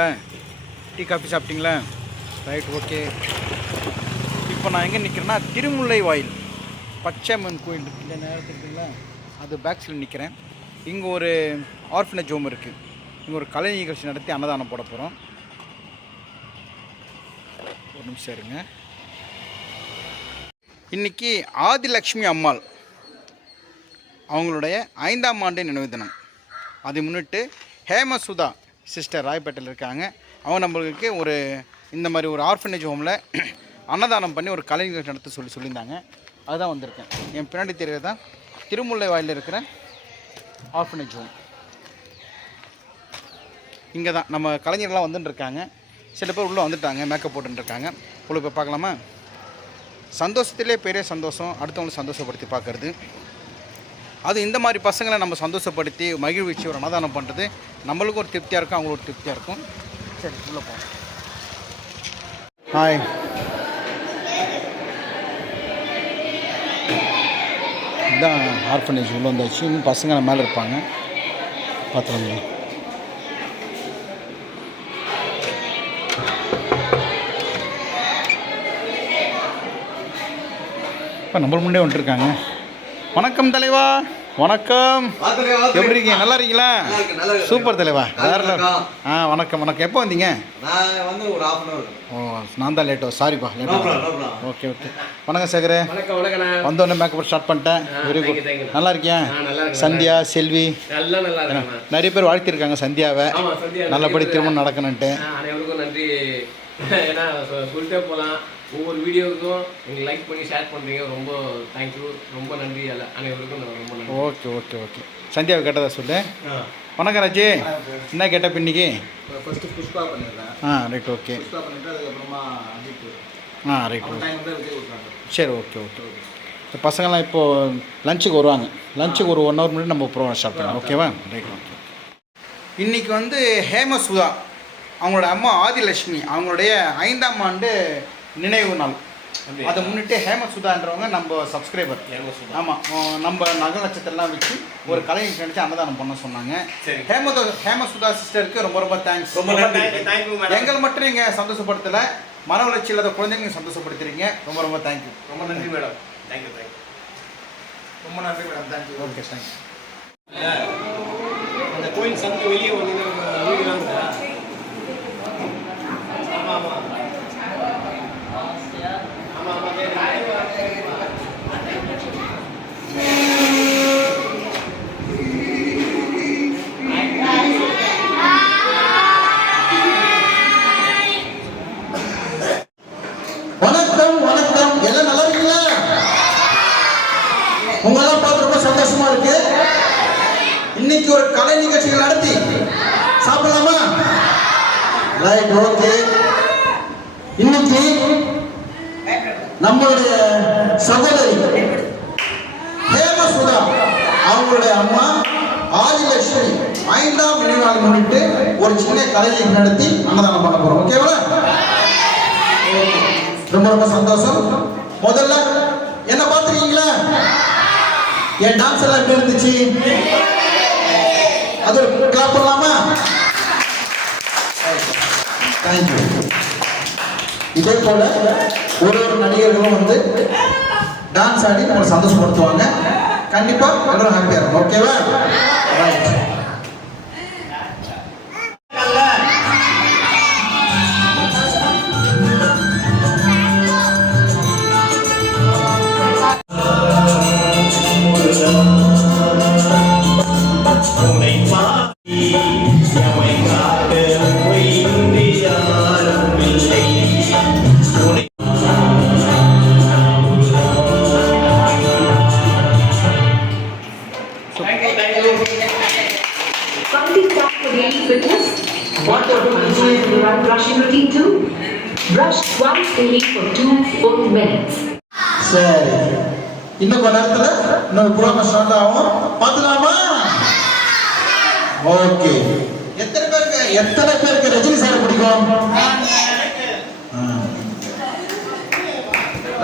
சாப்பிட்டீங்களா? Tea coffee சாப்பிட்டீங்களா? Right okay இப்போ நான் எங்கே நிற்கிறேன்னா திருமுல்லை வாயில். பச்சைம்மன் கோயில் இருக்கு. நேரத்தில் இருக்குங்களா அது பேக் சைடில் நிற்கிறேன் இங்கே ஒரு ஆர்ஃபனேஜ் ஹோம் இருக்குது இங்கே ஒரு கலை நிகழ்ச்சி நடத்தி அன்னதானம் போட போகிறோம் ஒரு நிமிஷம் இருங்க. இன்றைக்கி ஆதிலக்ஷ்மி அம்மாள் அவங்களுடைய ஐந்தாம் ஆண்டு நினைவு தினம். அதை முன்னிட்டு ஹேமசுதா சிஸ்டர் ராய்பேட்டையில் இருக்காங்க. அவங்க நம்மளுக்கு ஒரு இந்த மாதிரி ஒரு ஆர்ஃபனேஜ் ஹோமில் அன்னதானம் பண்ணி ஒரு கலை நிகழ்ச்சி நடத்த சொல்லி சொல்லியிருந்தாங்க. அதுதான் வந்திருக்கேன். என் பின்னாடி தெரியுது தான் திருமுல்லை வாயில் இருக்கிற ஆர்ஃபனேஜ் ஹோம் இங்கே தான் நம்ம கலைஞர்லாம் வந்துட்டுருக்காங்க சில பேர் உள்ளே வந்துட்டாங்க மேக்கப் போட்டுருக்காங்க இருக்காங்க. உள்ள போய் பார்க்கலாமா? சந்தோஷத்திலே பெரிய சந்தோஷம் அடுத்தவங்களை சந்தோஷப்படுத்தி பார்க்குறது. அது இந்த மாதிரி பசங்களை நம்ம சந்தோஷப்படுத்தி மகிழ்விச்சு ஒரு அன்னதானம் பண்ணுறது நம்மளுக்கும் ஒரு திருப்தியாக இருக்கும் அவங்களுக்கு ஒரு திருப்தியாக இருக்கும். சரி உள்ளே போவோம் ஹாய் இதான் ஆர்ஃபனேஜ் உள்ள வந்தாச்சு. இன்னும் பசங்க மேலே இருப்பாங்க. பார்த்துருங்க இப்போ நம்ம முன்னே வந்துட்டுருக்காங்க வணக்கம் தலைவா. வணக்கம். எப்படி இருக்கீங்க? நல்லா இருக்கீங்களா? சூப்பர் தலைவா. வேற. ஆ வணக்கம் வணக்கம். எப்போ வந்தீங்க? ஓ நான் தான் லேட்டோ சாரிப்பா problem. ஓகே ஓகே வணக்கம் சேகரே. வந்தோடனே மேக்கப் ஸ்டார்ட் பண்ணிட்டேன். Very good. நல்லா இருக்கியா? ஆ, நல்லா இருக்கேன், சந்தியா செல்வி. நல்லா நல்லா இருக்கேண்ணா நிறைய பேர் வாழ்த்திருக்காங்க சந்தியாவை. ஆமா சத்யா நல்லபடி திருமணம் நடக்கணுன்ட்டு ஆ, அனைவருக்கும் நன்றி. ஏன்னா சொல்லிட்டே போகலாம் ஒவ்வொரு வீடியோவுக்கும் நீங்கள் லைக் பண்ணி ஷேர் பண்ணுறீங்க ரொம்ப தேங்க்யூ ரொம்ப நன்றி அல்ல அனைவருக்கும் நான் ரொம்ப நன்றி. ஓகே ஓகே ஓகே சந்தியாவை கேட்டதா சொல்லு? வணக்கம் ராஜி. என்ன கேட்ட இன்னைக்கு? ஃபர்ஸ்ட் புஷ்பா பண்ணிடுறேன். ஆ ரைட் ஓகே புஷ்பா பண்ணிட்டு அதுக்கப்புறமா ஆ ரைட் ஓகே சரி ஓகே ஓகே இந்த பசங்கள்லாம் இப்போது லஞ்சுக்கு வருவாங்க. லஞ்சுக்கு ஒரு ஒன் ஹவர் முன்னாடி நம்ம ப்ரோக்ராம் ஸ்டார்ட் பண்ணலாம். ஓகேவா ரைட் ஓகே இன்றைக்கி வந்து ஹேமசுதா அவங்களோட அம்மா ஆதிலட்சுமி அவங்களுடைய ஐந்தாம் ஆண்டு நினைவு நாள். அதை முன்னிட்டு ஹேமசுதான்றவங்க நம்ம சப்ஸ்கிரைபர் ஆமாம் நம்ம நகை நட்சத்திரம்லாம் வச்சு ஒரு கலை நினைச்சு அன்னதானம் பண்ண சொன்னாங்க. சரி. ஹேமதா ஹேமசுதா சிஸ்டருக்கு ரொம்ப ரொம்ப தேங்க்ஸ் ரொம்ப எங்களை மட்டும் நீங்கள் சந்தோஷப்படுத்தலை. மன வளர்ச்சி இல்லாத குழந்தைங்க சந்தோஷப்படுத்துறீங்க. ரொம்ப ரொம்ப தேங்க்யூ ரொம்ப நன்றி மேடம் தேங்க்யூ தேங்க்யூ ரொம்ப நன்றி மேடம் தேங்க்யூ ஓகே தேங்க்யூ அந்த கோயில் சந்து வெளியே வந்து வீடுலாம் இருக்கா ஆமாம் ஆமாம் ஆமாம் ஆமாம் வணக்கம் வணக்கம். எல்லாம் நல்லா இருக்கீங்களா? உங்களெல்லாம் பார்த்து ரொம்ப சந்தோஷமா இருக்கு. இன்னைக்கு ஒரு கலை நிகழ்ச்சிகள் நடத்தி சாப்பிடலாமா? ரைட் ஓகே இன்னைக்கு நம்மளுடைய சகோதரி அவங்களுடைய அம்மா ஆதிலட்சுமி ஐந்தாம் நினைவாக முன்னிட்டு ஒரு சின்ன கலையை நடத்தி அன்னதானம் பண்ண போறோம். ஓகேவா ரொம்ப ரொம்ப சந்தோஷம். முதல்ல என்ன பார்த்துருக்கீங்களா? என் டான்ஸ் எல்லாம் எப்படி இருந்துச்சு? அது கிளாப் பண்ணலாமா? தேங்க்யூ இதே போல ஒரு ஒரு நடிகர்களும் வந்து டான்ஸ் ஆடி நம்மளை சந்தோஷப்படுத்துவாங்க. கண்டிப்பா எல்லாரும் ஹாப்பியா இருக்கும் ஓகேவா right do run brushing routine too? Brush twice daily for two full minutes. சரி. இன்னும் கொஞ்ச நேரத்துல இன்னொரு ப்ரோக்ராம் ஸ்டார்ட் ஆகும். பார்த்துக்கலாமா? ஓகே. எத்தனை பேருக்கு எத்தனை பேருக்கு ரஜினி சார் பிடிக்கும்?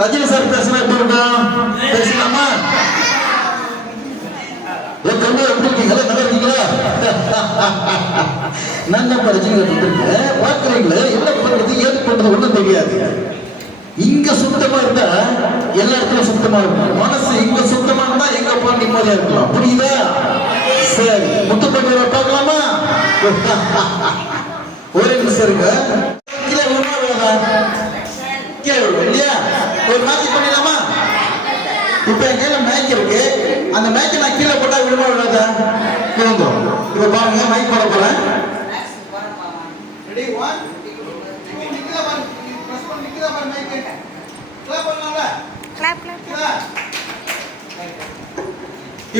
ரஜினி சார் பேசுனா எப்படி இருக்கும்? பேசலாமா? ஏ கண்ணு எப்படி இருக்கீங்க நல்லா இருக்கீங்களா? நான் தான் ரஜினி வந்துருக்கேன் பார்க்குறீங்களே என்ன பண்ணுறது ஏது பண்ணுறது ஒன்றும் தெரியாது. இங்க சுத்தமா இருந்தா எல்லா இடத்துலயும் சுத்தமா இருக்கும். மனசு இங்க சுத்தமா இருந்தா எங்க போய் நிம்மதியா இருக்கலாம். புரியுதா? சரி முத்துப்பட்டியை பார்க்கலாமா? ஒரே நிமிஷம் இருங்க. கீழே விழுமா விழுதா கீழே விழும் இல்லையா? ஒரு மேட்ச் பண்ணிடலாமா? இப்ப என் கையில மைக் இருக்கு. அந்த மைக்கை நான் கீழே போட்டா விழுமா விழாதா விழுந்துரும் இப்ப பாருங்க மைக் போட போறேன். ரெடி ஒன்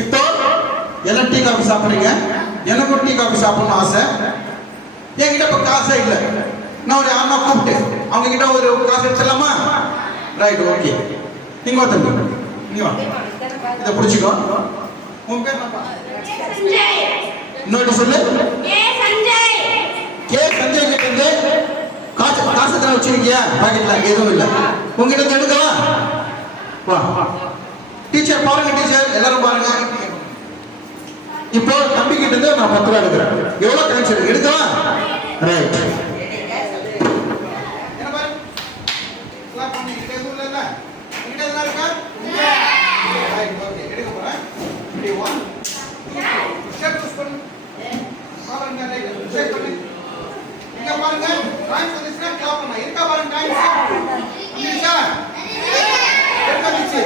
இப்போ எல்லாம் டீ காஃபி சாப்பிடுறீங்க? எனக்கும் டீ காஃபி சாப்பிடணும்னு ஆசை. என்கிட்ட இப்போ காசே இல்லை. நான் ஒரு அண்ணா கூப்பிட்டு அவங்க கிட்ட ஒரு காசு எடுத்துடலாமா? ரைட் ஓகே நீங்க வா தம்பி வா. இதை பிடிச்சிக்கோ. உன் பேர் என்னப்பா? இன்னொரு சொல்லு. கே சஞ்சய் கிட்ட இருந்து காசு காசு எத்தனை வச்சிருக்கியா? பாக்கெட்ல. எதுவும் இல்லை. உங்ககிட்ட இருந்து எடுக்கவா? வா. டீச்சர் பாருங்க டீச்சர். எல்லாரும் பாருங்க. இப்போ தம்பி கிட்ட இருந்து நான் பத்து ரூபா எடுக்கிறேன். எவ்வளவு கனெக்ஷன் எடுக்கவா? ரைட் என்ன பாரு கிளாப் பண்ணி கிட்ட எதுவும் இல்ல கிட்ட எதுவும் இருக்கா ரைட் ஓகே எடுக்க போறேன் ரெடி ஒன் ஸ்டெப் புஷ் பண்ணு பாருங்க பண்ணு இங்க பாருங்க. டைம் கிளாப் இருக்கா பாருங்க டைம் வந்துச்சா வந்துச்சு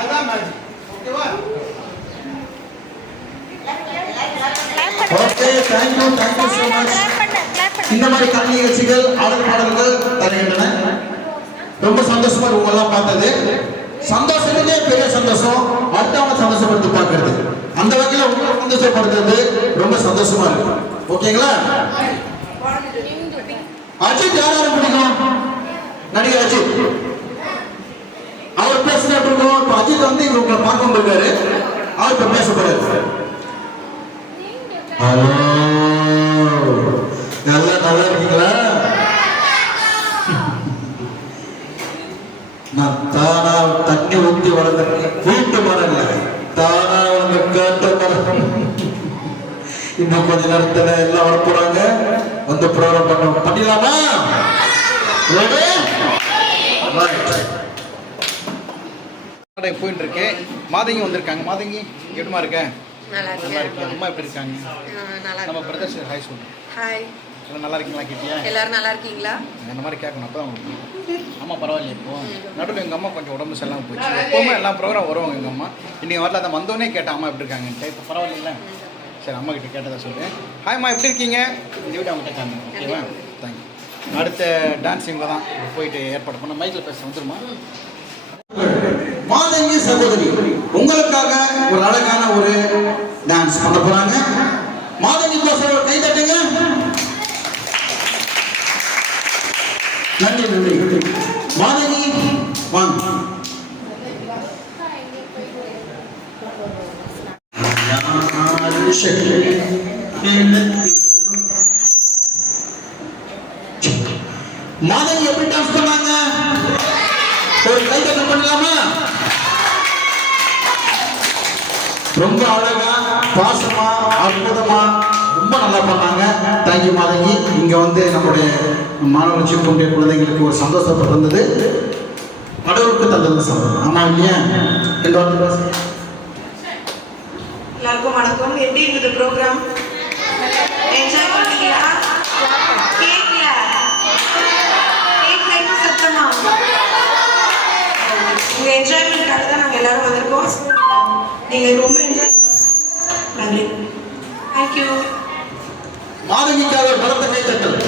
அதான் மேஜிக் ஓகேவா ஓகே இந்த மாதிரி கலை நிகழ்ச்சிகள் ஆடல் பாடல்கள் தருகின்றன. ரொம்ப சந்தோஷமா இருக்கு உங்க பார்த்தது. சந்தோஷத்துலேயே பெரிய சந்தோஷம். அடுத்தவங்க சந்தோஷப்படுத்தி பார்க்கறது. அந்த வகையில உங்களை சந்தோஷப்படுத்துறது ரொம்ப சந்தோஷமா இருக்கு. ஓகேங்களா? அஜித் யார் பிடிக்கும்? நடிகர் அஜித். அவர் பேசினா இருக்கோம் இப்ப அஜித் வந்து இவர் உங்களை பார்க்க போயிருக்காரு அவர் இப்ப பேச போறாரு. ஹலோ. நல்லா நல்லா இருக்கீங்களா? நான் தானா இன்னும் கொஞ்ச நேரத்துல எல்லாம் வர போறாங்க வந்து ப்ரோக்ராம் பண்ண பண்ணிடலாமா? போயிட்டு இருக்கு மாதங்கி வந்திருக்காங்க. மாதங்கி எப்படிமா இருக்க? இருக்கேன். அம்மா எப்படி இருக்காங்க? நம்ம இருக்கேன் பிரதர்ஸ் ஹாய் சொல்லு ஹாய் எல்லாம் நல்லா இருக்கீங்களா கேட்டியா எல்லாரும் நல்லா இருக்கீங்களா? அந்த மாதிரி கேட்கணும் அப்போ தான் அம்மா பரவாயில்ல இப்போ. நடுவில் எங்கள் அம்மா கொஞ்சம் உடம்பு சரியில்லாமல் போச்சு. எப்போவுமே எல்லா ப்ரோக்ராம் வருவாங்க எங்கள் அம்மா. இன்னைக்கு வரல அதை வந்தோடனே கேட்டேன் அம்மா எப்படி இருக்காங்கன்ட்டு இப்போ பரவாயில்லைங்களா? சரி அம்மா கிட்ட கேட்டதா சொல்கிறேன் ஹாய்மா எப்படி இருக்கீங்க? இந்த வீடியோ அவங்ககிட்ட காமிங்க ஓகேவா தேங்க்யூ அடுத்த டான்ஸ் இவங்க தான் போயிட்டு ஏற்பாடு பண்ண மைக்கில் பேச வந்துருமா? மாதங்கி சகோதரி உங்களுக்காக ஒரு அழகான ஒரு டான்ஸ் பண்ண போறாங்க. மாதங்கி கோசம் ஒரு கை தட்டுங்க. நன்றி நன்றி. மாதங்கி வாங்க யாரு மாதங்கி எப்படி டான்ஸ் பண்ணாங்க? ஒரு கை தட்டல் பண்ணலாமா? ரொம்ப அழகா பாசமா அற்புதமா ரொம்ப நல்லா பண்ணாங்க. தேங்க்யூ மாதங்கி இங்க வந்து நம்முடைய மாணவர்ச்சி தோன்றிய குழந்தைங்களுக்கு ஒரு சந்தோஷப்பட்டிருந்தது கடவுளுக்கு தந்தது சந்தோஷம். ஆமா இல்லையா? ரெண்டு வார்த்தை எல்லாருக்கும் வணக்கம். எப்படி இருந்தது ப்ரோக்ராம் என்ஜாய் பண்ணீங்களா கேக்கல. கேட்கல சத்தமா. உங்க என்ஜாய்மெண்ட்காக தான் நாங்க எல்லாரும் வந்திருக்கோம். நீங்க ரொம்ப என்ஜாய் நன்றி தேங்க்யூ மாதங்கிக்காக பலத்த கை தட்டல்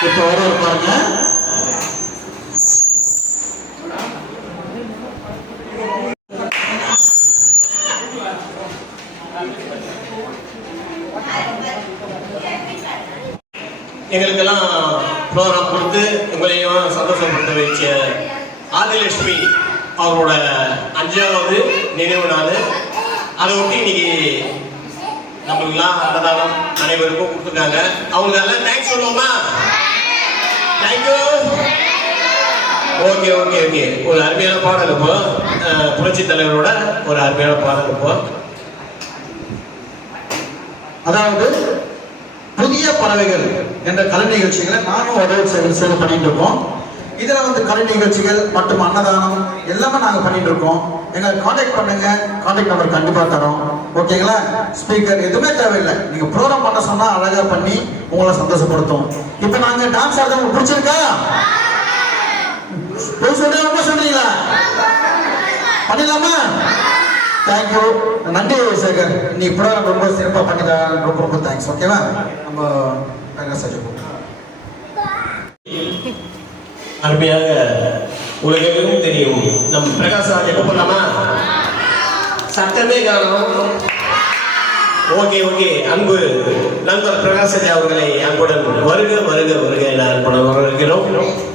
இப்ப வர பாருங்க எங்களுக்கெல்லாம் ப்ரோக்ராம் கொடுத்து உங்களையும் சந்தோஷப்படுத்த வச்ச ஆதிலட்சுமி அவரோட ஏழாவது நினைவு நாள். அதை ஒட்டி இன்னைக்கு நம்மளுக்கெல்லாம் அன்னதானம் அனைவருக்கும் கொடுத்துருக்காங்க. அவங்களுக்கு எல்லாம் தேங்க்ஸ் சொல்லுவோமா தேங்க்யூ ஓகே ஓகே ஓகே ஒரு அருமையான பாடல் இப்போ புரட்சி தலைவரோட ஒரு அருமையான பாடல் இப்போ அதாவது புதிய பறவைகள் என்ற கலை நிகழ்ச்சிகளை நானும் உதவி சேர்ந்து பண்ணிட்டு இருக்கோம். இதுல வந்து கலை நிகழ்ச்சிகள் மற்றும் அன்னதானம் எல்லாமே நாங்க பண்ணிட்டு இருக்கோம். எங்களை காண்டாக்ட் பண்ணுங்க. காண்டாக்ட் நம்பர் கண்டிப்பா தரோம். ஓகேங்களா ஸ்பீக்கர் எதுவுமே தேவையில்லை. நீங்க ப்ரோக்ராம் பண்ண சொன்னா அழகா பண்ணி உங்களை சந்தோஷப்படுத்தும் இப்போ நாங்க டான்ஸ் ஆடுறது உங்களுக்கு பிடிச்சிருக்கா? போய் சொல்றீங்க ரொம்ப சொல்றீங்களா? பண்ணிடலாமா? தேங்க்யூ நன்றி சேகர் நீ ப்ரோக்ராம் ரொம்ப சிறப்பாக பண்ணிட்டா ரொம்ப ரொம்ப தேங்க்ஸ் ஓகேவா நம்ம பிரகாஷ் அருமையாக உலகெங்கும் தெரியும். நம் பிரகாஷ் ராஜ் என்ன பண்ணலாமா சட்டமே காரணம் ஓகே ஓகே. அன்பு நண்பர் பிரகாஷ் ராஜ் அவர்களை அன்புடன் வருக வருக வருக என அன்புடன் வரவேற்கிறோம்.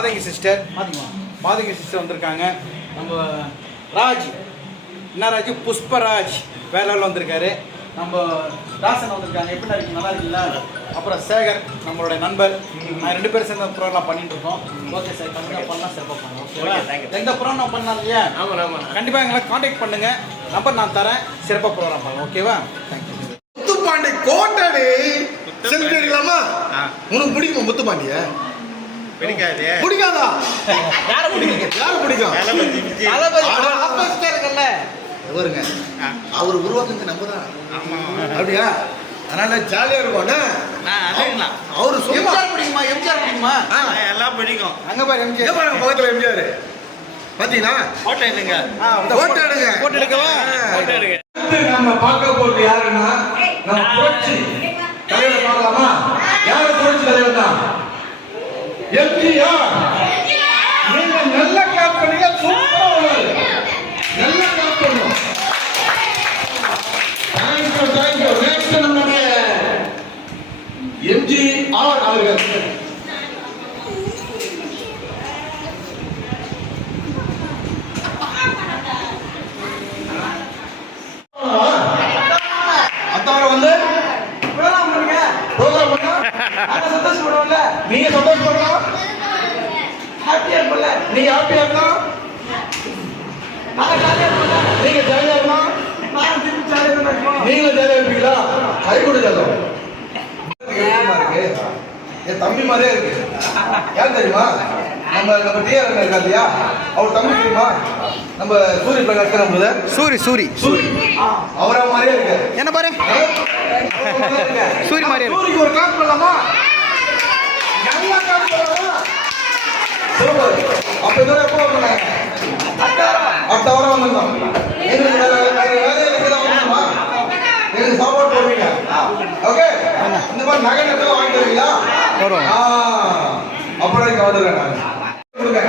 மாதங்கி சிஸ்டர் மாதங்கி சிஸ்டர் வந்திருக்காங்க. நம்ம ராஜ். என்ன ராஜ்? புஷ்பராஜ் வேற லெவலில் வந்திருக்காரு. நம்ம தாசன் வந்திருக்காங்க. எப்படி இருக்கீங்க? நல்லா இருக்கீங்களா? அப்புறம் சேகர் நம்மளுடைய நண்பர். நான் ரெண்டு பேரும் சேர்ந்து ப்ரோக்ராம் பண்ணிட்டு இருக்கோம். ஓகே சார் கண்டிப்பாக பண்ணலாம் சிறப்பாக பண்ணலாம் ஓகேவா. எந்த ப்ரோக்ராம் பண்ணலாம் இல்லையா ஆமாம் ஆமாம் கண்டிப்பாக எங்களை காண்டாக்ட் பண்ணுங்க. நம்பர் நான் தரேன். சிறப்பாக ப்ரோக்ராம் பண்ணலாம். ஓகேவா தேங்க்யூ முத்துப்பாண்டி கோட்டடி. செல்ஃபி எடுக்கலாமா? உனக்கு பிடிக்குமா முத்துப்பாண்டிய? பிடிக்காது. பிடிக்காதா? யாரை பிடிக்குங்க யாரு பிடிக்கும்? தளபதி ஆப்போசிட்டாக இருக்கல்ல. வருங்க அவர் உருவாக்குங்க நம்ம தான் அப்படியா? அதனால ஜாலியா இருக்கும்ண்ணே அவரு எம்ஜிஆர் பிடிக்குமா? எம்ஜிஆர் பிடிக்குமா? எல்லாம் பிடிக்கும். அங்க பாரு எம்ஜிஆர் நம்ம பக்கத்துல எம்ஜிஆர் பாத்தீங்களா? போட்டோ எடுங்க. போட்டோ எடுங்க. போட்டோ எடுக்கவா? போட்டோ எடுங்க. நம்ம பார்க்க போறது யாருன்னா நம்ம புரட்சி. தலைவர் பார்க்கலாமா? யாரு புரட்சி தலைவர் தான்? எம்ஜிஆர். நீங்க நல்ல கிளாப் பண்ணீங்க சூப்பரா நல்ல பண்ணுங்க தேங்க்யூ தேங்க்யூ நெக்ஸ்ட் நம்மளுடைய எம்ஜிஆர் அவர்கள். அத்தவரை வந்து ப்ரோக்ராம் பண்ணுங்க. ப்ரோக்ராம் பண்ணா. நாங்க சந்தோஷப்படுவோம்ல. நீங்க நீங்க ஹாப்பியா இருக்கலாம் நாங்க ஜாலியா இருப்போம்ல நீங்க ஜாலியா இருக்கலாம் நாங்க திருப்பி ஜாலியா தான் இருப்போம் நீங்க ஜாலியா இருப்பீங்களா? கை கொடு ஜாலியா இருக்கு என் தம்பி மாதிரியே இருக்கு. ஏன் தெரியுமா? நம்ம நம்ம டிஆர் இருக்கா இல்லையா? அவர் தம்பி தெரியுமா? நம்ம சூரிய பிரகாஷ் நம்மள சூரி சூரி. சூரி. அவரை மாதிரியே இருக்கு. என்ன பாரு? சூரி மாதிரியே இருக்கு. சூரிக்கு ஒரு கிளாப் பண்ணலாமா? நல்லா கிளாப் பண்ணலாமா? சூப்பர் அப்ப இதோட எப்போ வந்தாங்க அடுத்த வாரம் வந்திருந்தோம். எங்களுக்கு வேற வேலையை வைக்கிறதா வந்தோமா எங்களுக்கு சாப்பாடு போடுவீங்க ஓகே? இந்த மாதிரி நகை நட்டு வாங்கி தருவீங்களா அப்புறம் இங்க வந்துடுறேன் நான். கொடுங்க.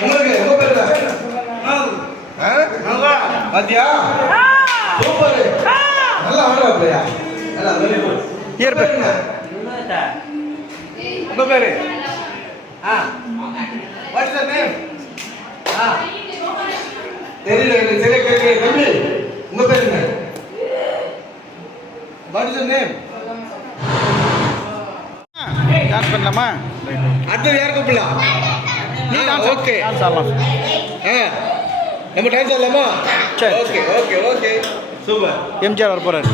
உங்களுக்கு உங்க பேர் என்ன? ஆ? பாத்தியா? சூப்பர். நல்லா ஆடுறாப்லையா நல்லா வெரி குட் இயர் பேர். உங்க பேரு? ஆ வாட்ஸ் யுவர் நேம் ஆ தெரியல எனக்கு கேட்கல தம்பி உங்க பேர் என்ன? வாட்ஸ் யுவர் நேம் டான்ஸ் பண்ணலாமா? அடுத்தது யார் கூப்பிடலாம் நீ டான்ஸ் ஓகே டான்ஸ் ஆடலாம். ஆ நம்ம டான்ஸ் ஆடலாமா? சரி, okay okay okay super MGR வர போறாரு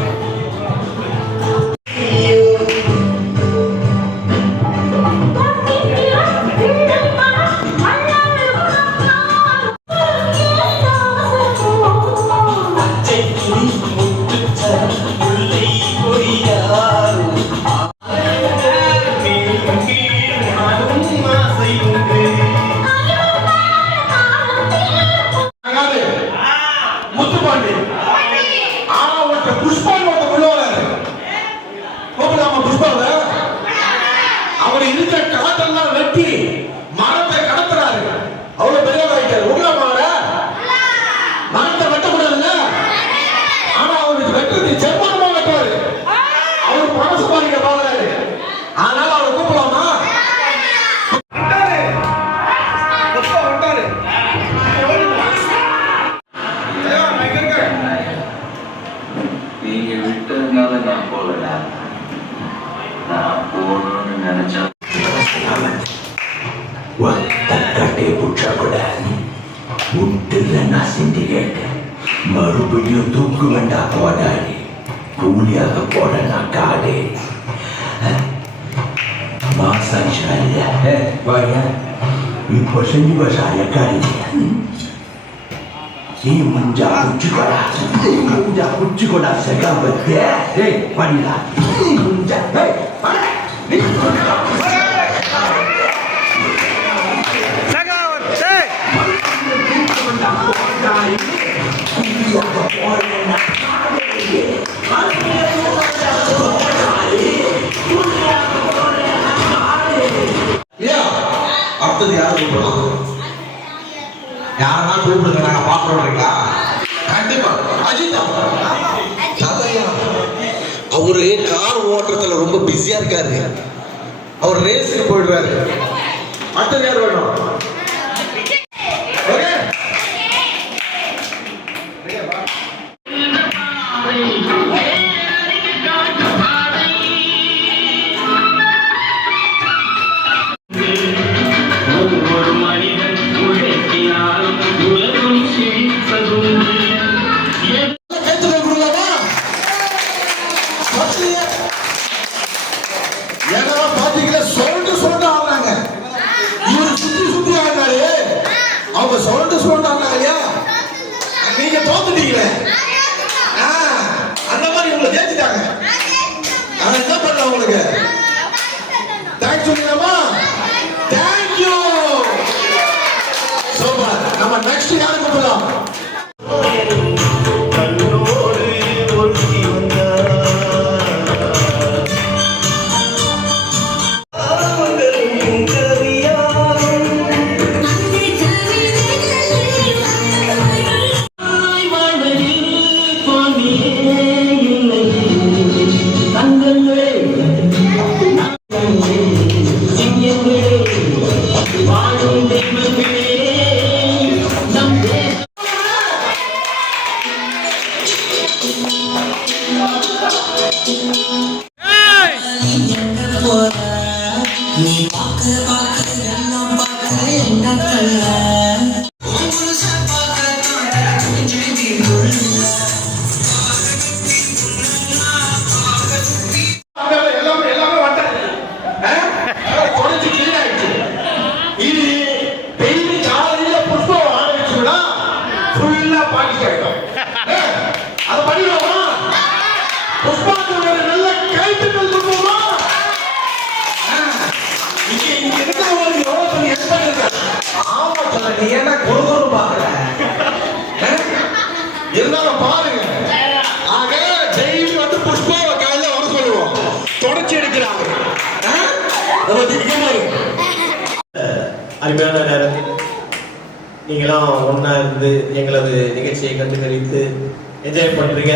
இப்போ செஞ்சு பசாய காடு நீ முஞ்சா புச்சுக்கோடா முஞ்சா புச்சுக்கோடா செகாபத்தே ஏய் பண்ணா முஞ்சா ஏய் பண்ண நீ இருக்காரு. அவர் ரேஸுக்கு போயிடுறாரு அடுத்தது யார் வேணும் பண்ணிடுவோமா? நல்ல கைத்துக்கள் கொடுப்போமா? இங்க இங்க இருக்கிறவங்களுக்கு எவ்வளவு ஆமா சொல்ல நீ ஏன்னா குறு பாக்குற இருந்தாலும் பாருங்க. ஆக டெய்லி வந்து புஷ்பாவை காலையில வர சொல்லுவோம். தொடச்சி எடுக்கிறாங்க. ஆ? அதை பத்தி அருமையான நீங்களாம் ஒன்றா இருந்து எங்களது நிகழ்ச்சியை கண்டுகளித்து என்ஜாய் பண்ணுறீங்க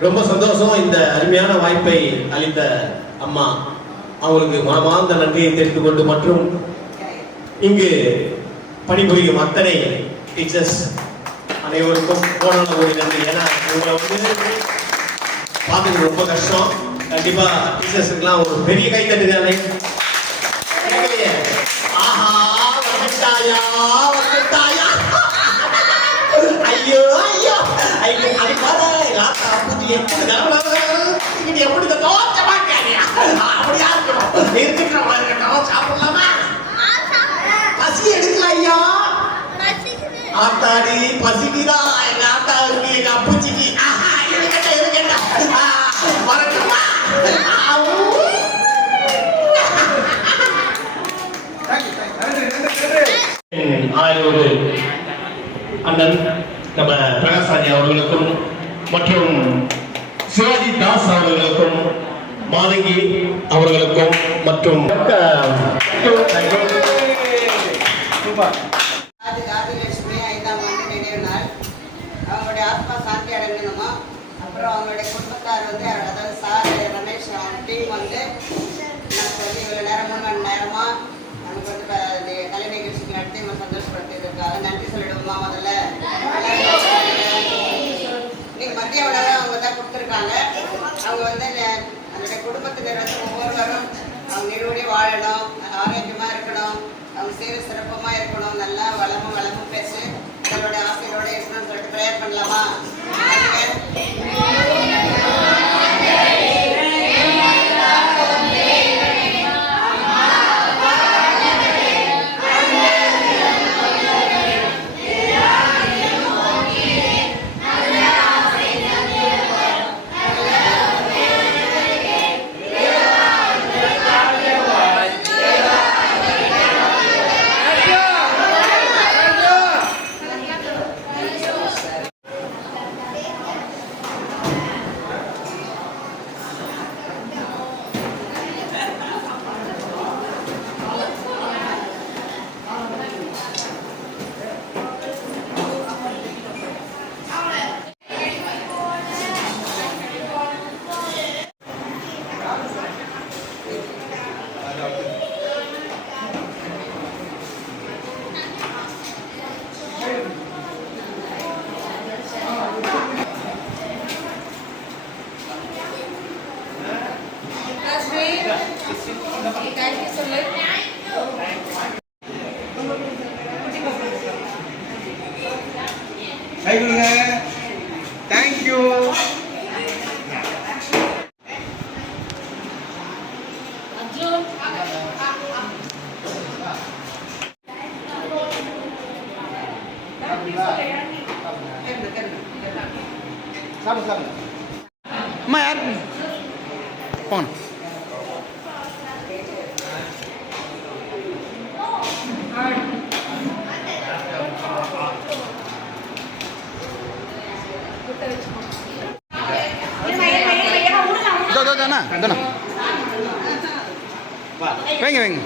ரொம்ப சந்தோஷம் இந்த அருமையான வாய்ப்பை அளித்த அம்மா. அவங்களுக்கு மனமார்ந்த நன்றியை தெரிந்து கொண்டு மற்றும் இங்கு பணிபுரியும் அத்தனை டீச்சர்ஸ் அனைவருக்கும் கோடான ஒரு நன்றி. ஏன்னா உங்களை வந்து பார்த்துக்கு ரொம்ப கஷ்டம். கண்டிப்பா டீச்சர்ஸுக்கெல்லாம் ஒரு பெரிய கைத்தட்டு தானே ஆஹா எப்படி இது எப்படி தோச்சமா அப்படியா இருக்கணும் இருக்கிற மாதிரி சாப்பிடலாமா பசி எடுக்கல ஐயா ஆத்தாடி பசிக்குதா எங்க ஆத்தாவுக்கு எங்க அப்பச்சிக்கு ஆஹா இருக்கட்டும் வரட்டுமா ஆவு. அண்ணன் நம்ம அவர்களுக்கும் மற்றும் சிவாஜி தாஸ் அவர்களுக்கும் மாதங்கி அவர்களுக்கும் மற்றும் ஆதிலட்சுமி ஐந்தாம் ஆண்டு நினைவு நாள் அவங்களுடைய ஆத்மா சாந்தி அடையணுமா அப்புறம் அவங்களுடைய குடும்பத்தார் வந்து அதாவது சார் ரமேஷ் அவங்க டீம் வந்து நமக்கு வந்து இவ்வளோ நேரம் மூணு மணி நேரமா நமக்கு வந்து ப- இந்த கலை நிகழ்ச்சிக்கு நடத்தி நம்ம சந்தோஷப்படுத்தியதற்காக நன்றி சொல்லிடுவோமா முதல்ல. சத்யாவோட அவங்க தான் கொடுத்துருக்காங்க. அவங்க வந்து அந்த குடும்பத்தினர் வந்து ஒவ்வொருவரும் அவங்க நிறுவனி வாழணும் ஆரோக்கியமாக இருக்கணும் அவங்க சீர சிறப்பமாக இருக்கணும் நல்லா வளமும் வளமும் பேசி நம்மளுடைய ஆசையோடு இருக்கணும்னு சொல்லிட்டு ப்ரேயர் பண்ணலாமா? சாப்பிடு சாப்பிடு அம்மா யார் போன? இதோ இதோ வைங்க வைங்க.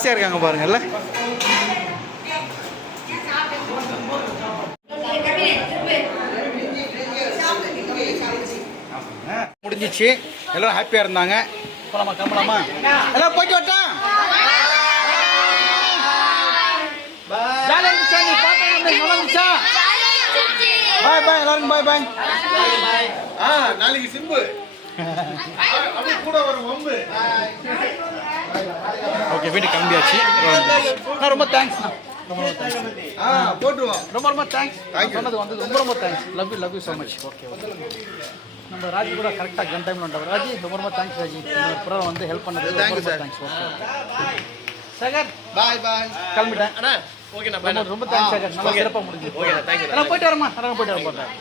ஆசையாக இருக்காங்க பாருங்கல்ல. முடிஞ்சிச்சு. எல்லோரும் ஹாப்பியாக இருந்தாங்க. போலாமா கிளம்பலாமா? எல்லாம் போயிட்டு வரட்டா ஜாலியாக இருந்துச்சா? நீ பார்த்தா நல்லா இருந்துச்சா? பாய் பாய் எல்லாருக்கும் பாய் பாய் ஆ நாளைக்கு சிம்பு. அப்படி கூட வரும் வம்பு. ஓகே வீட்டுக்கு கிளம்பியாச்சு. நான் ரொம்ப தேங்க்ஸ் ரொம்ப ரொம்ப தேங்க்ஸ் ஆ போட்டுருவோம். ரொம்ப ரொம்ப தேங்க்ஸ் சொன்னது வந்து ரொம்ப ரொம்ப thanks love you love you so much okay okay நம்ம ராஜி கூட கரெக்டாக கன் டைமில் வந்தவர். ராஜி ரொம்ப ரொம்ப தேங்க்ஸ் ராஜி. ப்ரோக்ராம் வந்து ஹெல்ப் பண்ணது sir. Thanks okay Sekar bye bye கிளம்பிட்டேன். அண்ணா ஓகேண்ணா ரொம்ப ரொம்ப தேங்க்ஸ் சேகர் நல்லா சிறப்பாக முடிஞ்சு ஓகேண்ணா தேங்க்யூ நான் போயிட்டு வரேம்மா. நான் போயிட்டு வரேன் போட்டேன்